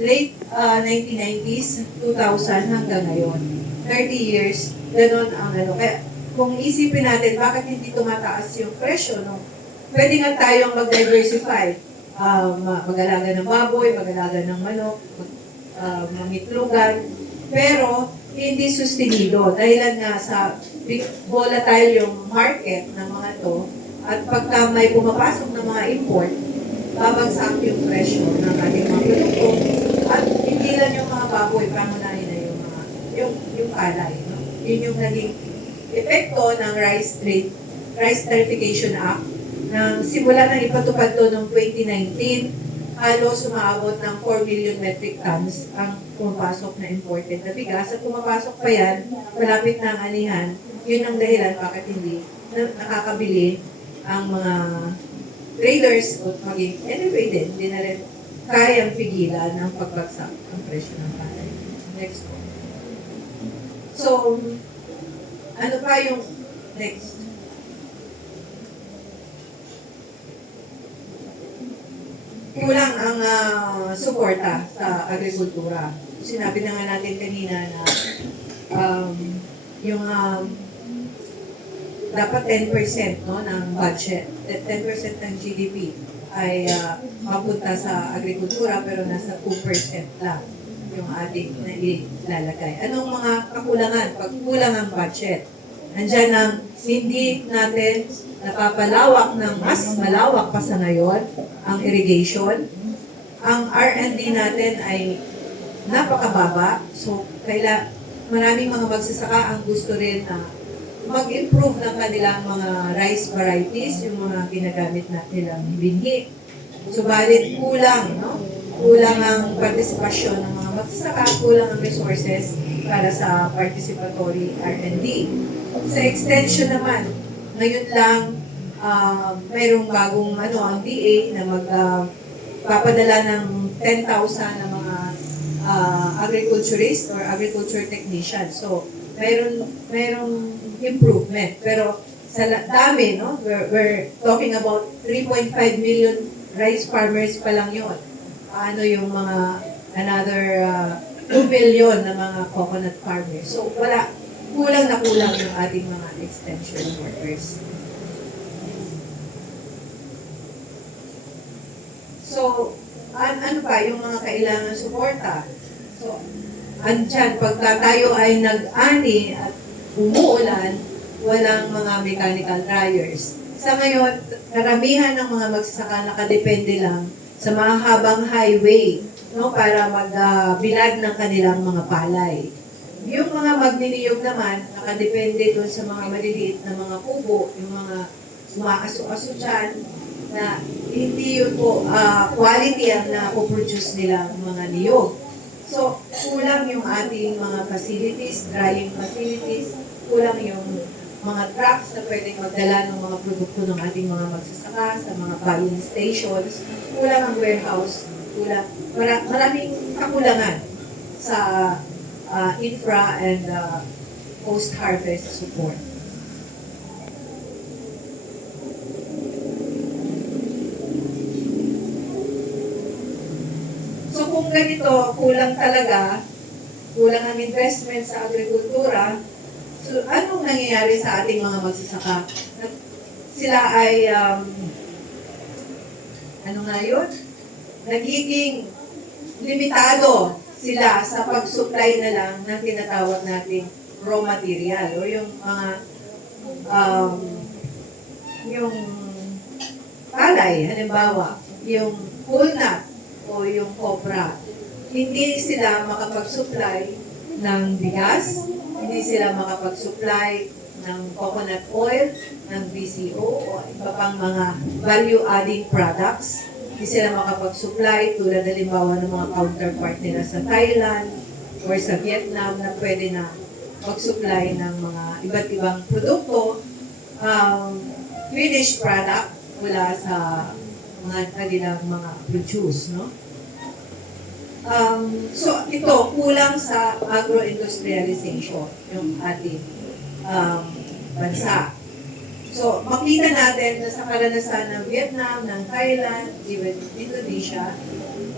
late 1990s, 2000 hanggang ngayon. 30 years, ganun ang ano. Kaya kung isipin natin, bakit hindi tumataas yung presyo, no? Pwede nga tayong mag-diversify. Mag-alaga ng baboy, mag-alaga ng manok, mangitlogan. Pero, hindi sustenido. Dahil nga sa volatile yung market ng mga to, at pagka may pumapasok ng mga import, babagsak yung presyo ng ating mga produkto. At hindi lang yung mga baboy, pangunahin na yung palay. No? Yun yung naging epekto ng Rice Tarification Act na simula nang ipatupad to noong 2019, halos sumaabot ng 4 million metric tons ang pumapasok na imported na bigas. At pumapasok pa yan, malapit na ang anihan, yun ang dahilan bakit hindi nakakabili ang mga traders o maging elevated, hindi na rin kayang pigilan ng pagbagsak ng presyo ng palay. Next po. So, ano pa yung next? Kulang ang suporta sa agrikultura. Sinabi na nga natin kanina na yung dapat 10% no, ng budget, 10% ng GDP ay mapunta sa agrikultura pero nasa 2% lang yung ating nailalagay. Anong mga kakulangan? Pag kulang ang budget, andyan ang hindi natin napapalawak ng mas malawak pa sa ngayon ang irrigation. Ang R&D natin ay napakababa. So, maraming mga magsasaka ang gusto rin na mag-improve ng kanilang mga rice varieties, yung mga ginagamit nilang binhi. Subalit kulang, no? Kulang ang partisipasyon ng mga magsasaka, kulang ang resources para sa participatory R&D. Sa extension naman, ngayon lang, mayroong bagong ang DA na magpapadala ng 10,000 na mga agriculturist or agriculture technician. So, mayroong improvement. Pero sa dami, no? We're talking about 3.5 million rice farmers pa lang yun. Ano yung mga another 2 million na mga coconut farmers. So, kulang na kulang yung ating mga extension workers. So, ano pa yung mga kailangan suporta? So, andyan, pagka tayo ay nag-ani at umuulan, walang mga mechanical dryers. Sa ngayon, karamihan ng mga magsasaka nakadepende lang sa mahabang highway, no, para magbilad ng kanilang mga palay. Yung mga magniniyog naman, nakadepende doon sa mga maliliit na mga kubo, yung mga umaaso-aso dyan, na hindi yun po quality ang na-produce nila mga niyog. So, kulang yung ating mga facilities, drying facilities, kulang yung mga trucks na pwedeng magdala ng mga produkto ng ating mga magsasaka sa mga buying stations, kulang ang warehouse, maraming kakulangan sa infra and post-harvest support. So kung ganito, kulang ang investment sa agrikultura, so anong nangyayari sa ating mga magsasaka? Sila ay, nagiging limitado sila sa pag-supply na lang ng tinatawag nating raw material o yung mga yung palay, halimbawa, yung walnut o yung copra. Hindi sila makapag-supply ng bigas, hindi sila makapag-supply ng coconut oil, ng VCO o iba pang mga value-adding products. Hindi sila makapag-supply tulad halimbawa ng mga counterpart nila sa Thailand or sa Vietnam na pwede na mag-supply ng mga iba't ibang produkto, finished product mula sa mga kanilang mga produce, no? So ito, kulang sa agro-industrialization yung ating bansa. So, makita natin na sa karanasan ng Vietnam, ng Thailand, even Indonesia,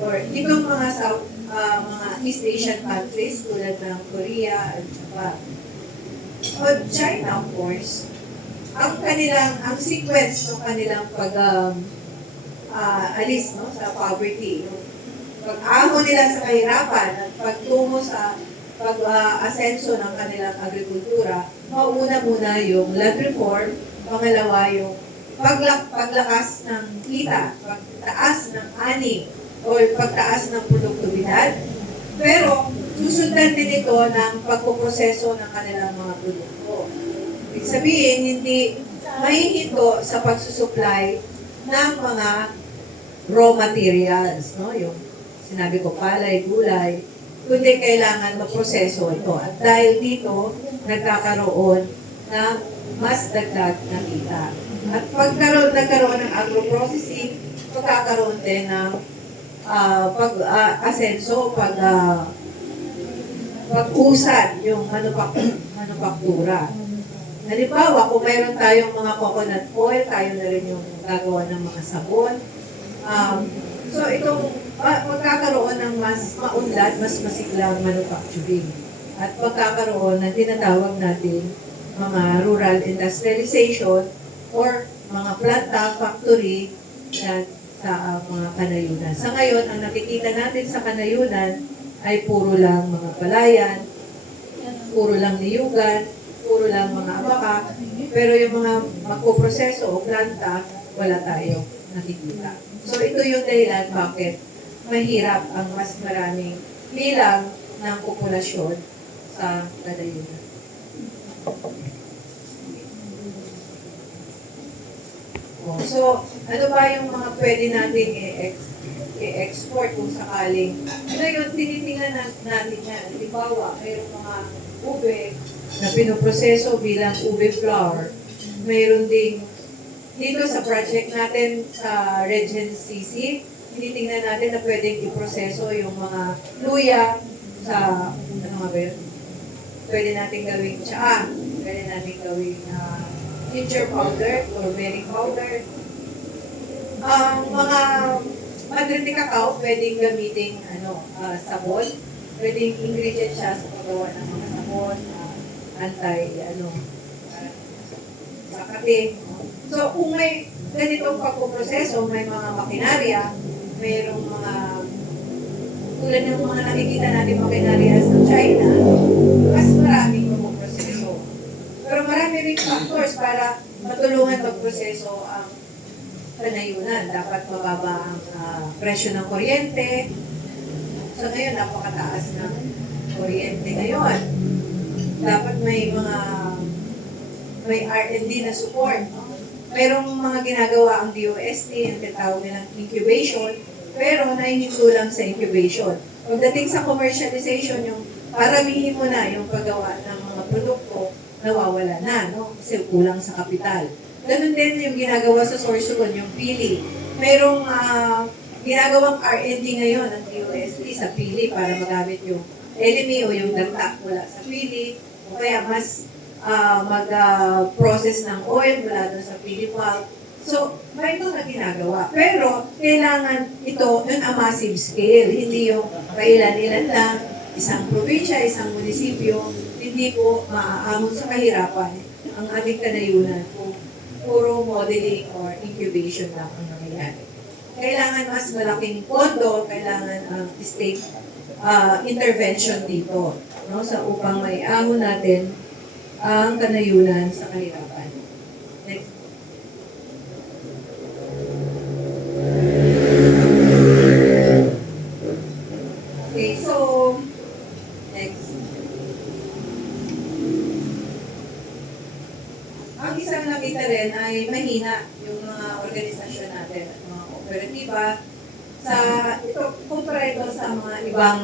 or ibang mga East Asian countries tulad ng Korea at Japan. O China, of course, ang sequence ng kanilang alis no, sa poverty, yung pag-ahon nila sa kahirapan at pagtungo sa pag-asenso ng kanilang agrikultura, mauna muna yung land reform, pangalawa yung paglakas ng kita, pagtaas ng ani, o pagtaas ng produktibidad, pero susundan din ito ng pagpuproseso ng kanilang mga produkto. Ibig sabihin, hindi mahihinto sa pagsusupply ng mga raw materials, no? Yung sinabi ko, palay, gulay, kundi kailangan maproseso ito. At dahil dito, nagkakaroon ng mas dagdag na kita. At nagkaroon ng agro-processing, pagkakaroon din ng pag-asenso, pag-usad yung manufaktura. Halimbawa, kung mayroon tayong mga coconut oil, tayo na rin yung gagawa ng mga sabon. So itong magkakaroon ng mas maunlad, mas masiglang manufacturing. At magkakaroon ng tinatawag natin mga rural industrialization or mga planta, factory yan, sa mga kanayunan. Sa ngayon, ang nakikita natin sa kanayunan ay puro lang mga palayan, puro lang niyugan, puro lang mga abaka, pero yung mga magpoproseso o planta, wala tayo nakikita. So ito yung dahilan bakit mahirap ang mas maraming bilang ng populasyon sa kanayunan. So, ano ba yung mga pwede natin i-export kung sakaling? Ngayon, tinitingnan natin yan. Halimbawa, mayroong mga ube na pinoproseso bilang ube flour. Mayroon ding dito sa project natin sa Regency, tinitingnan natin na pwedeng iproseso yung mga luya sa, ano nga ba yun? Pwede natin gawing tsaa, pwede natin gawing ginger powder, turmeric powder. Mga madre de cacao, pwedeng gamitin sabon. Pwedeng ingredient siya sa paggawa ng mga sabon, sakate. So, kung may ganitong pagpuproseso, may mga makinarya, mayroong mga tulad ng mga nakikita natin makinarya sa China, mas maraming pagpuproseso. Pero marami rin factors para matulungan magproseso ang kanayunan. Dapat mababa ang presyo ng kuryente. So ngayon, napakataas ng kuryente ngayon. Dapat may R&D na support. Mayroong mga ginagawa ang DOST, ang tinatawag nilang incubation, pero nahihinto lang sa incubation. Pagdating sa commercialization, yung paramihin mo na yung paggawa ng mga produkto, nawawala na, no? Kasi kulang sa kapital. Ganun din yung ginagawa sa Sorsogon, yung pili. Mayroong ginagawang R&D ngayon ng DOST sa pili para magamit yung LME o yung data mula sa pili, o kaya mas mag-process ng oil mula doon sa pili pulp. So, may mga ginagawa. Pero, kailangan ito yung a massive scale. Hindi yung kailan-ilan lang, isang probinsya, isang munisipyo, hindi po maaamon sa kahirapan ang ating kanayunan kung puro modeling or incubation lang ang nangyayari. Kailangan mas malaking pondo, kailangan ang state intervention dito, no, sa upang maiamon natin ang kanayunan sa kahirapan. Next. Okay, so, next. Ang isang nakita rin ay mahina yung mga organisasyon natin at mga kooperatiba. Ito, kumpara ito sa mga ibang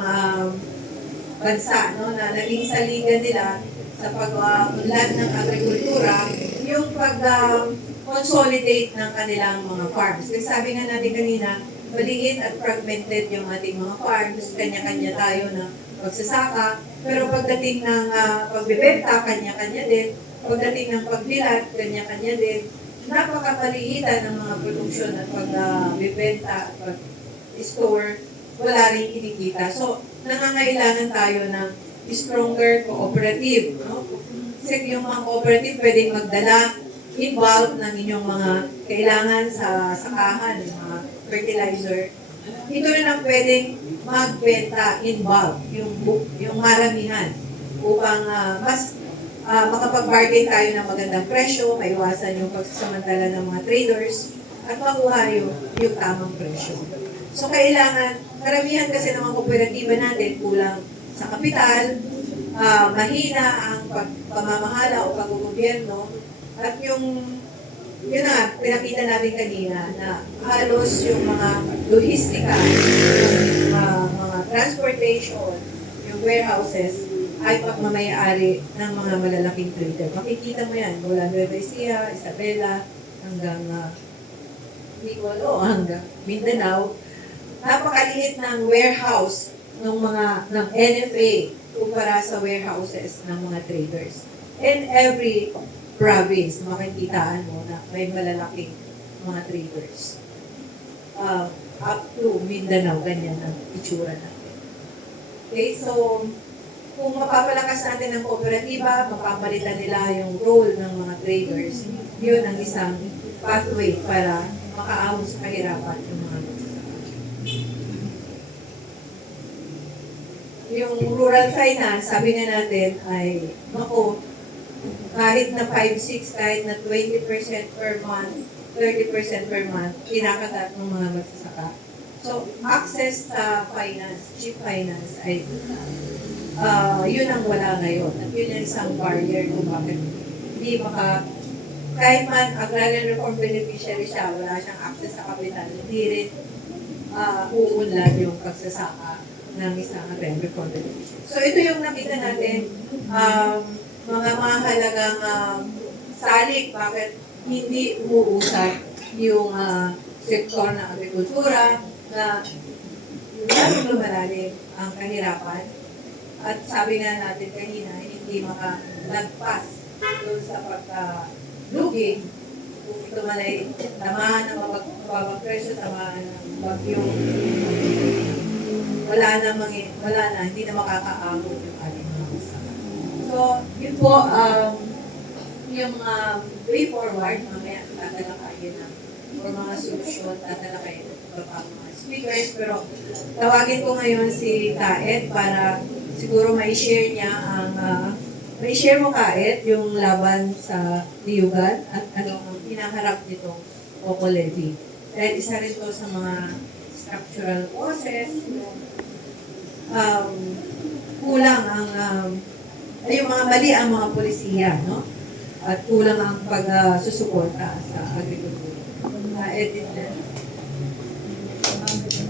bansa, no, na naging saligan nila sa pag-unlad ng agrikultura, yung pag-consolidate ng kanilang mga farms. Kasi sabi nga natin kanina, maliit at fragmented yung ating mga farms, kanya-kanya tayo na pagsasaka, pero pagdating ng pagbebenta, kanya-kanya din, pagdating ng pagbilat, kanya-kanya din, napakapaliitan ng mga produksyon at pagbebenta at pag-store, wala rin kinikita. So, nangangailangan tayo ng stronger cooperative. No? Kasi yung mga cooperative pwedeng magdala in bulk ng inyong mga kailangan sa sakahan, yung mga fertilizer. Ito rin ang pwedeng magbenta in bulk, yung maramihan, upang mas makapag-bargain tayo ng magandang presyo, maiwasan yung pagsasamantala ng mga traders, at makuha yung tamang presyo. So kailangan, karamihan kasi ng mga kooperatiba natin kulang sa kapital, mahina ang pamamahala o pag-gobyerno, at yun na, pinakita natin kanina na halos yung mga logistika, yung mga transportation, yung warehouses, ay pagmamayari ng mga malalaking trader. Makikita mo yan, mula Nueva Ecija, Isabela, hanggang Bicolo, hanggang Mindanao. Napakaliit ng warehouse ng NFA kumpara sa warehouses ng mga traders. In every province, makikitaan mo na may malalaking mga traders. Up to Mindanao, ganyan ang itsura natin. Okay, so kung mapapalakas natin ang kooperatiba, mapapalitan nila yung role ng mga traders, yun ang isang pathway para makaahon sa kahirapan ng mga magsasaka. Yung rural finance, sabi nga natin ay, naku, kahit na 5-6, kahit na 20% per month, 30% per month, kinakagat ng mga magsasaka. So, access sa finance, cheap finance, ay yun ang wala ngayon. At yun yung isang barrier kung bakit hindi kahit man agrarian reform beneficiary siya, wala siyang access sa kapital, hindi rin uunlad yung pagsasaka ng isang agrarian reform beneficiary. So ito yung nakita natin, mga mahalagang salik, bakit hindi umuusad yung sektor ng agrikultura na lalong lumalalim ang kahirapan. At sabi nga natin kanina, hindi makalagpas doon sa pagkalugi. Kung ito man ay tamaan ng mababang presyo, tamaan ng bagyong, wala na, hindi na makakaabot yung ating mga masama. So, yun po, yung way forward, mamaya tatalakayin na, or mga solusyon, tatalakayin pa mga speakers, pero tawagin ko ngayon si Kaet para siguro mai-share niya mai-share mo Kaet yung laban sa liyugan at ano ang hinaharap nitong Coco Levy. Dahil isa rin to sa mga structural causes, kulang yung mga mali ang mga polisiya, no? At kulang ang pagsusuporta sa agrikultura. Edit na.